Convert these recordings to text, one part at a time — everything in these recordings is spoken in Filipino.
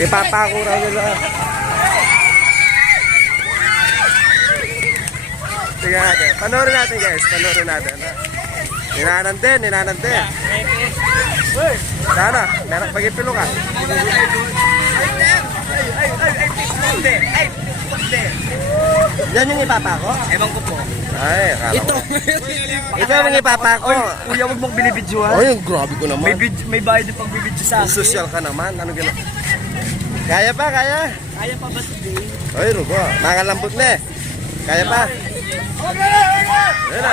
Ipapako raw nila. Tingnan natin. Panoorin natin guys. Panoorin natin. Ninanan din. Sana, meron pag-ipilo ka. Yan yung ipapako? Ewan ko po. Ay, Ito. Ito yung ipapako. Kuya, huwag mong binibidyohan. Ay, grabe ko naman. May bayad yung pagbibidyo sa akin. Social ka naman. Ano gano'n? Kaya pa, kaya? Kaya pa ba today? Ay, rugo. Makalambot na eh. Kaya pa? Yun na.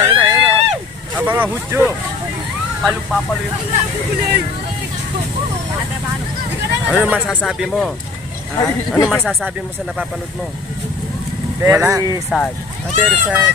Ang mga hudyo. Palupapalo yung... Ano masasabi mo? Ha? Ano masasabi mo sa napapanood mo? Very sad. Very sad.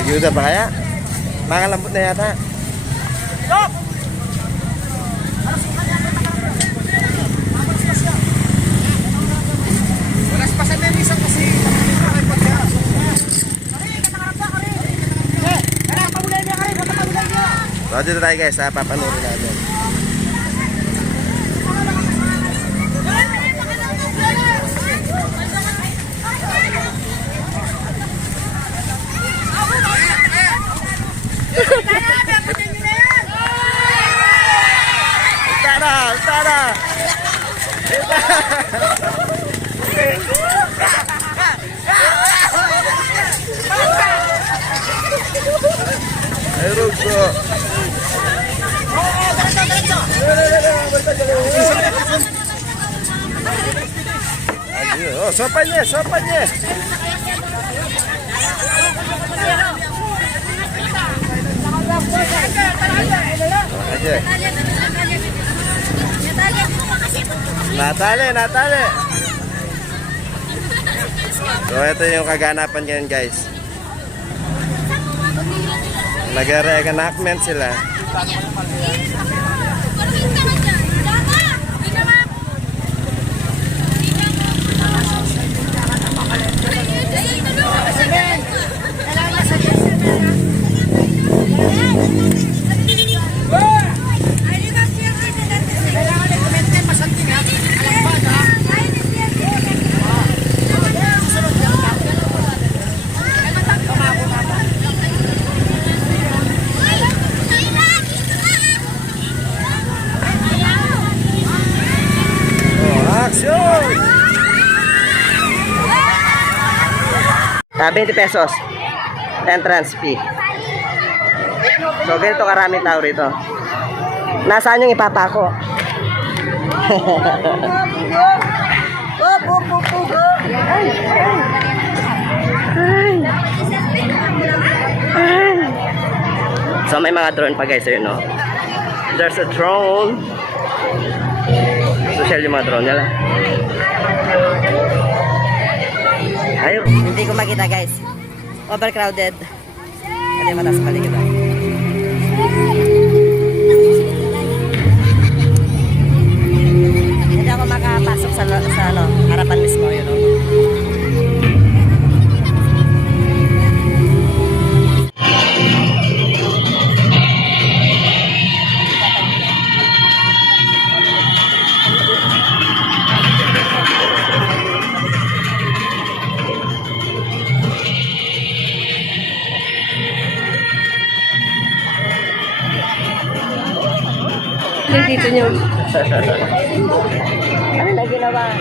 Ayuda ba kaya? Makalambot na yata. Stop! Walas pasan na yung isang kasi. So, dito tayo guys, papanoorin natin. Tara! Ay, rugo. Oh, sopan niya. Natali. So, ito yung kaganapan ngayon guys. Nag-reenactment sila. Action! 20 pesos entrance fee. So ganito karaming tao rito. Nasaan yung ipapako? So may mga drone pa guys, yun, no? There's a drone. Social yung mga drone nila. Ayun. Hindi ko makita guys. Overcrowded. Kasi mataas pa rin kita. Hindi ako makapasok sa harapan mismo, yun, no? Dito nyo. Ano na ginawa?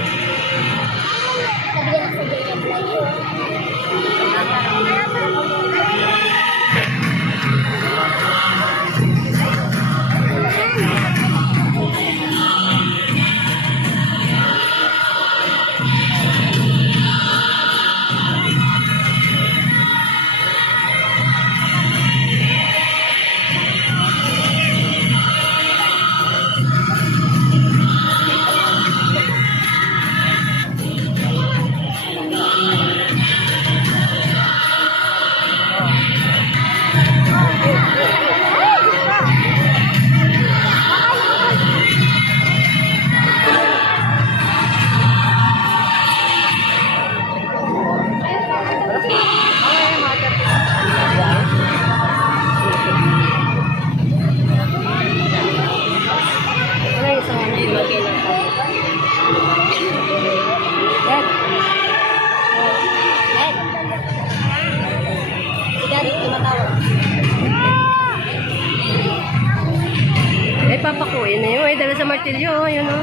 papakuin eh. Ay, dala sa martilyo. Oh. Yun o.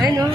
Ayun o.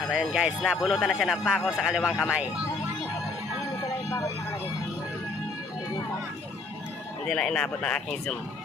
At ayun guys, nabunutan na siya ng pako sa kaliwang kamay. Hindi lang inabot ng aking zoom.